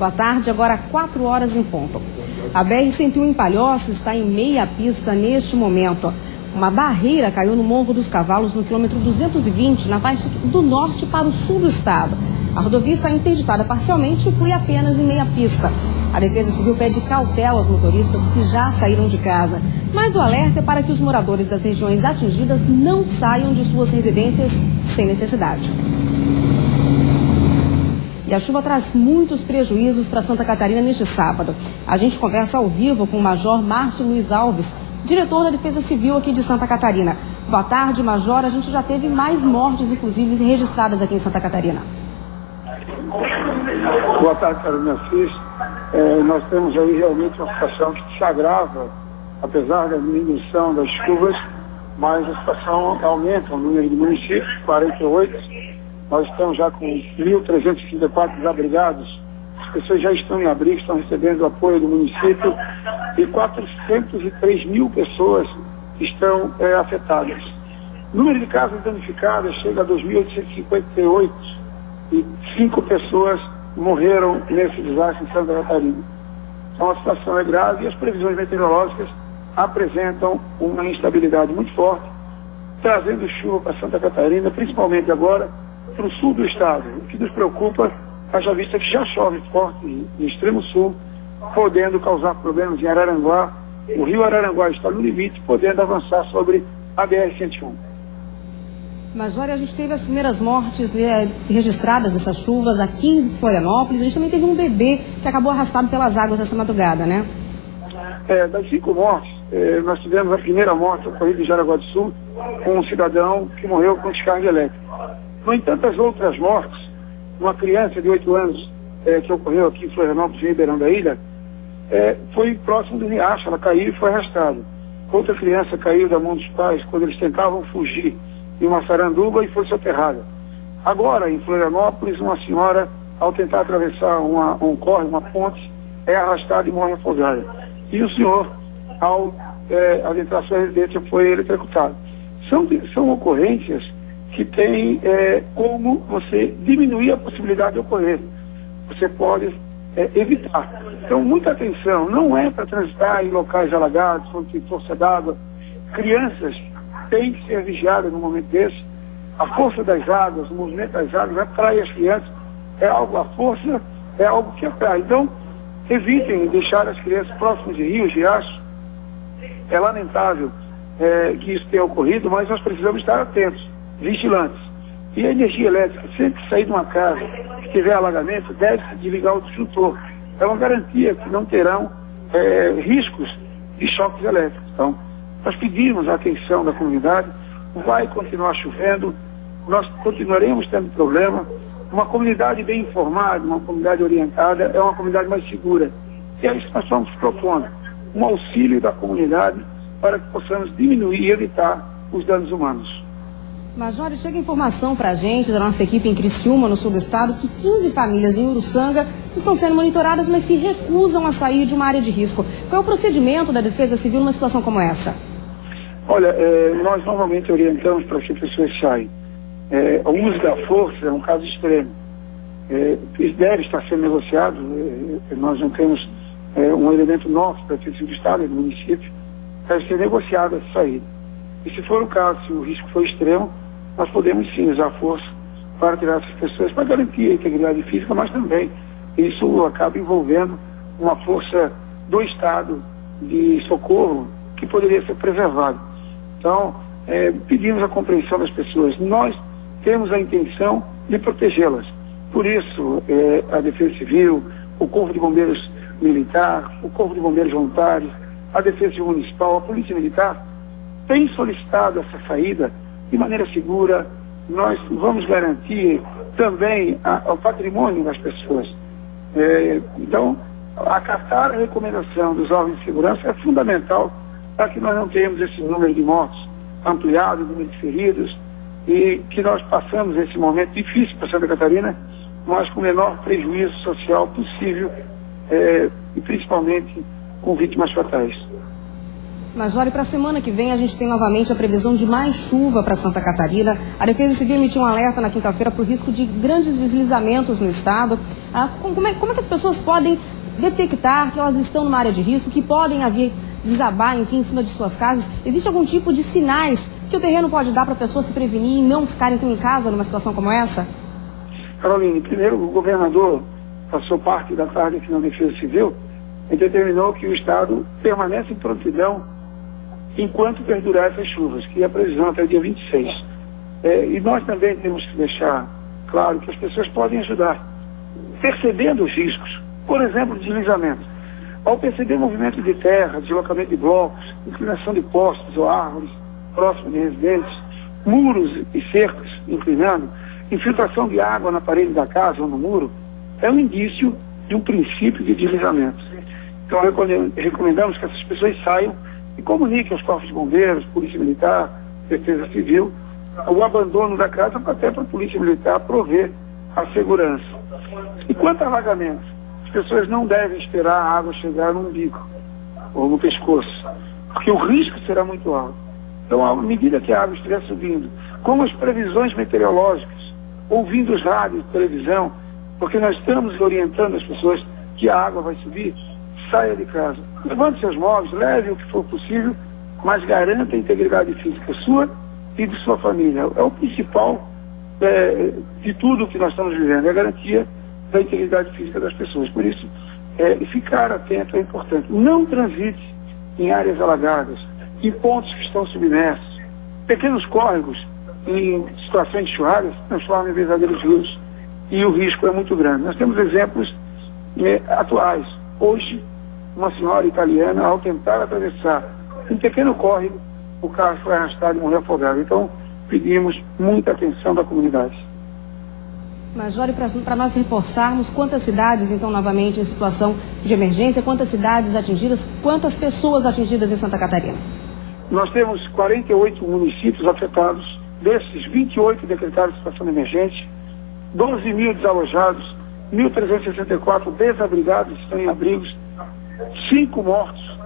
Boa tarde, agora 4 horas em ponto. A BR-101 em Palhoça está em meia pista neste momento. Uma barreira caiu no Morro dos Cavalos, no quilômetro 220, na faixa do norte para o sul do estado. A rodovia está interditada parcialmente e flui apenas em meia pista. A Defesa Civil pede cautela aos motoristas que já saíram de casa. Mas o alerta é para que os moradores das regiões atingidas não saiam de suas residências sem necessidade. E a chuva traz muitos prejuízos para Santa Catarina neste sábado. A gente conversa ao vivo com o Major Márcio Luiz Alves, diretor da Defesa Civil aqui de Santa Catarina. Boa tarde, Major. A gente já teve mais mortes, inclusive, registradas aqui em Santa Catarina. Boa tarde, Carolina Assis. Nós temos aí realmente uma situação que se agrava, apesar da diminuição das chuvas, mas a situação aumenta o número de municípios, 48. Nós estamos já com 1.354 desabrigados. As pessoas já estão em abrigo, estão recebendo o apoio do município e 403 mil pessoas estão afetadas. O número de casas danificadas chega a 2.858 e 5 pessoas morreram nesse desastre em Santa Catarina. Então a situação é grave e as previsões meteorológicas apresentam uma instabilidade muito forte, trazendo chuva para Santa Catarina, principalmente agora para o sul do estado. O que nos preocupa, haja vista que já chove forte no extremo sul, podendo causar problemas em Araranguá. O rio Araranguá está no limite, podendo avançar sobre a BR-101. Major, a gente teve as primeiras mortes registradas dessas chuvas aqui em Florianópolis. A gente também teve um bebê que acabou arrastado pelas águas essa madrugada, né? Das 5 mortes, nós tivemos a primeira morte ocorrida em Jaraguá do Sul, com um cidadão que morreu com descarga elétrica. No entanto, as outras mortes, uma criança de 8 anos que ocorreu aqui em Florianópolis, em Ribeirão da Ilha, foi próximo do riacho, ela caiu e foi arrastada. Outra criança caiu da mão dos pais quando eles tentavam fugir em uma saranduba e foi soterrada. Agora, em Florianópolis, uma senhora, ao tentar atravessar um córrego, uma ponte, é arrastada e morre afogada. E o senhor, ao adentrar sua residência, foi eletrocutado. São ocorrências que têm como você diminuir a possibilidade de ocorrer. Você pode evitar. Então, muita atenção. Não é para transitar em locais alagados, onde tem força d'água. Crianças têm que ser vigiadas no momento desse. A força das águas, o movimento das águas atrai as crianças. A força é algo que atrai. Então, evitem deixar as crianças próximas de rios, riachos. É lamentável que isso tenha ocorrido, mas nós precisamos estar atentos, vigilantes. E a energia elétrica, sempre que sair de uma casa que tiver alagamento, deve-se desligar o disjuntor. É uma garantia que não terão riscos de choques elétricos. Então, nós pedimos a atenção da comunidade, vai continuar chovendo, nós continuaremos tendo problema. Uma comunidade bem informada, uma comunidade orientada, é uma comunidade mais segura. E é isso que nós estamos propondo, um auxílio da comunidade para que possamos diminuir e evitar os danos humanos. Major, chega informação para a gente, da nossa equipe em Criciúma, no sul do estado, que 15 famílias em Uruçanga estão sendo monitoradas, mas se recusam a sair de uma área de risco. Qual é o procedimento da Defesa Civil numa situação como essa? Olha, nós normalmente orientamos para que as pessoas saiam. O uso da força é um caso extremo. Isso deve estar sendo negociado. Nós não temos um elemento nosso da Defesa Civil do Estado, do município, deve ser negociado essa saída. E se for o caso, se o risco for extremo, nós podemos sim usar força para tirar essas pessoas, para garantir a integridade física, mas também isso acaba envolvendo uma força do Estado de socorro que poderia ser preservada. Então, pedimos a compreensão das pessoas. Nós temos a intenção de protegê-las. Por isso, a Defesa Civil, o Corpo de Bombeiros Militar, o Corpo de Bombeiros Voluntários, a Defesa Civil Municipal, a Polícia Militar, tem solicitado essa saída de maneira segura. Nós vamos garantir também o patrimônio das pessoas. Então, acatar a recomendação dos órgãos de segurança é fundamental para que nós não tenhamos esse número de mortos ampliado, número de feridos, e que nós passamos esse momento difícil para Santa Catarina, mas com o menor prejuízo social possível, e principalmente com vítimas fatais. Mas olha, para a semana que vem a gente tem novamente a previsão de mais chuva para Santa Catarina. A Defesa Civil emitiu um alerta na quinta-feira para o risco de grandes deslizamentos no estado. Como é que as pessoas podem detectar que elas estão numa área de risco, que podem haver desabar, enfim, em cima de suas casas? Existe algum tipo de sinais que o terreno pode dar para a pessoa se prevenir e não ficar então em casa numa situação como essa? Caroline, primeiro o governador passou parte da tarde aqui na Defesa Civil e determinou que o estado permanece em prontidão enquanto perdurar essas chuvas, que é a previsão até o dia 26. E nós também temos que deixar claro que as pessoas podem ajudar, percebendo os riscos, por exemplo, deslizamento. Ao perceber movimento de terra, deslocamento de blocos, inclinação de postes ou árvores próximos de residentes, muros e cercas inclinando, infiltração de água na parede da casa ou no muro, é um indício de um princípio de deslizamento. Então, recomendamos que essas pessoas saiam e comuniquem aos corpos de bombeiros, Polícia Militar, Defesa Civil, o abandono da casa até para a Polícia Militar prover a segurança. E quanto a alagamento, as pessoas não devem esperar a água chegar no umbigo ou no pescoço, porque o risco será muito alto. Então, à medida que a água estiver subindo, como as previsões meteorológicas, ouvindo os rádios, televisão, porque nós estamos orientando as pessoas que a água vai subir, saia de casa. Levante seus móveis, leve o que for possível, mas garanta a integridade física sua e de sua família. É o principal de tudo que nós estamos vivendo, é a garantia da integridade física das pessoas. Por isso, ficar atento é importante. Não transite em áreas alagadas, em pontos que estão submersos. Pequenos córregos, em situações de enxurradas, se transformam em verdadeiros rios e o risco é muito grande. Nós temos exemplos atuais. Hoje, uma senhora italiana, ao tentar atravessar um pequeno córrego, o carro foi arrastado e morreu afogado. Então, pedimos muita atenção da comunidade. Major, para nós reforçarmos, quantas cidades, então, novamente em situação de emergência, quantas cidades atingidas, quantas pessoas atingidas em Santa Catarina? Nós temos 48 municípios afetados, desses 28 decretados de situação de emergência, 12 mil desalojados, 1.364 desabrigados estão em abrigos, 5 mortos,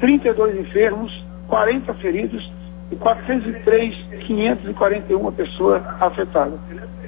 32 enfermos, 40 feridos e 403.541 pessoas afetadas.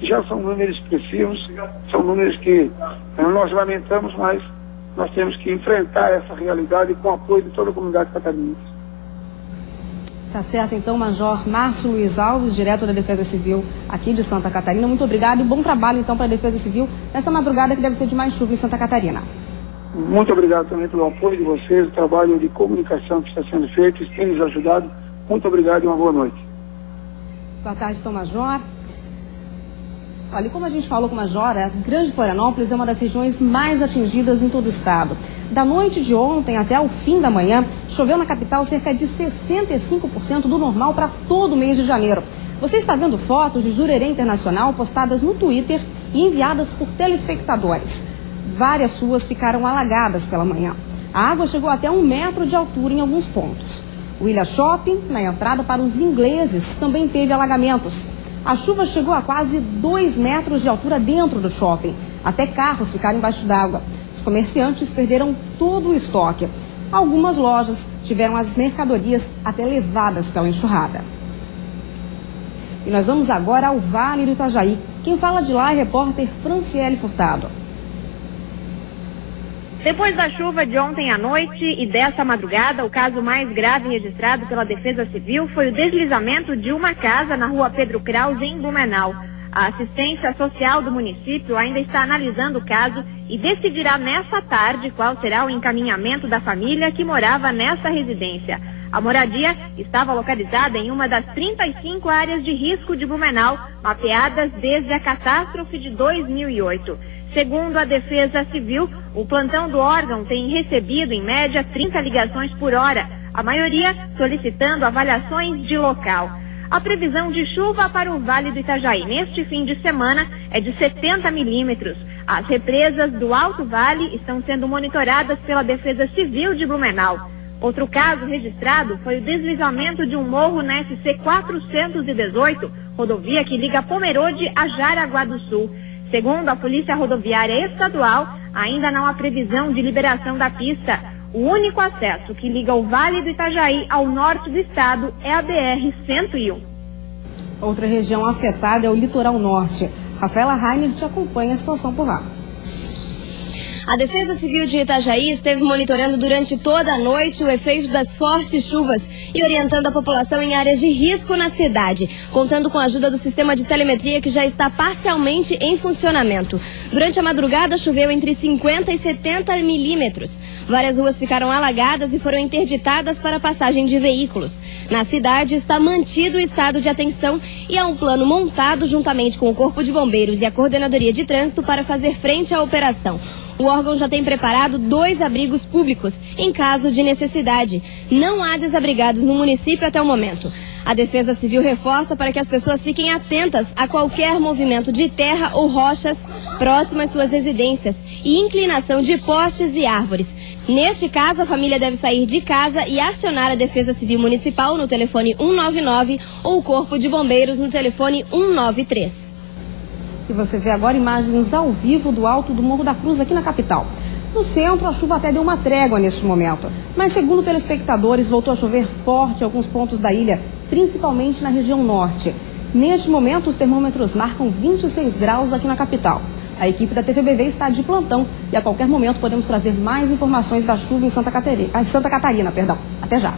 Já são números expressivos, são números que nós lamentamos, mas nós temos que enfrentar essa realidade com o apoio de toda a comunidade catarinense. Tá certo, então, Major Márcio Luiz Alves, diretor da Defesa Civil aqui de Santa Catarina. Muito obrigado e bom trabalho, então, para a Defesa Civil nesta madrugada que deve ser de mais chuva em Santa Catarina. Muito obrigado também pelo apoio de vocês, o trabalho de comunicação que está sendo feito, isso tem nos ajudado. Muito obrigado e uma boa noite. Boa tarde, então, Major. Olha, como a gente falou com a Major, a Grande Florianópolis é uma das regiões mais atingidas em todo o estado. Da noite de ontem até o fim da manhã, choveu na capital cerca de 65% do normal para todo o mês de janeiro. Você está vendo fotos de Jurerê Internacional postadas no Twitter e enviadas por telespectadores. Várias ruas ficaram alagadas pela manhã. A água chegou até 1 metro de altura em alguns pontos. O Ilha Shopping, na entrada para os ingleses, também teve alagamentos. A chuva chegou a quase 2 metros de altura dentro do shopping. Até carros ficaram embaixo d'água. Os comerciantes perderam todo o estoque. Algumas lojas tiveram as mercadorias até levadas pela enxurrada. E nós vamos agora ao Vale do Itajaí. Quem fala de lá é a repórter Franciele Furtado. Depois da chuva de ontem à noite e desta madrugada, o caso mais grave registrado pela Defesa Civil foi o deslizamento de uma casa na rua Pedro Krause, em Blumenau. A assistência social do município ainda está analisando o caso e decidirá nesta tarde qual será o encaminhamento da família que morava nessa residência. A moradia estava localizada em uma das 35 áreas de risco de Blumenau, mapeadas desde a catástrofe de 2008. Segundo a Defesa Civil, o plantão do órgão tem recebido, em média, 30 ligações por hora, a maioria solicitando avaliações de local. A previsão de chuva para o Vale do Itajaí neste fim de semana é de 70 milímetros. As represas do Alto Vale estão sendo monitoradas pela Defesa Civil de Blumenau. Outro caso registrado foi o deslizamento de um morro na SC 418, rodovia que liga Pomerode a Jaraguá do Sul. Segundo a Polícia Rodoviária Estadual, ainda não há previsão de liberação da pista. O único acesso que liga o Vale do Itajaí ao norte do estado é a BR-101. Outra região afetada é o litoral norte. Rafaela Rainer te acompanha a situação por lá. A Defesa Civil de Itajaí esteve monitorando durante toda a noite o efeito das fortes chuvas e orientando a população em áreas de risco na cidade, contando com a ajuda do sistema de telemetria que já está parcialmente em funcionamento. Durante a madrugada choveu entre 50 e 70 milímetros. Várias ruas ficaram alagadas e foram interditadas para a passagem de veículos. Na cidade está mantido o estado de atenção e há um plano montado juntamente com o Corpo de Bombeiros e a Coordenadoria de Trânsito para fazer frente à operação. O órgão já tem preparado 2 abrigos públicos, em caso de necessidade. Não há desabrigados no município até o momento. A Defesa Civil reforça para que as pessoas fiquem atentas a qualquer movimento de terra ou rochas próximo às suas residências e inclinação de postes e árvores. Neste caso, a família deve sair de casa e acionar a Defesa Civil Municipal no telefone 199 ou o Corpo de Bombeiros no telefone 193. E você vê agora imagens ao vivo do alto do Morro da Cruz aqui na capital. No centro, a chuva até deu uma trégua neste momento, mas segundo telespectadores, voltou a chover forte em alguns pontos da ilha, principalmente na região norte. Neste momento, os termômetros marcam 26 graus aqui na capital. A equipe da TVBV está de plantão e a qualquer momento podemos trazer mais informações da chuva em Santa Catarina. Até já!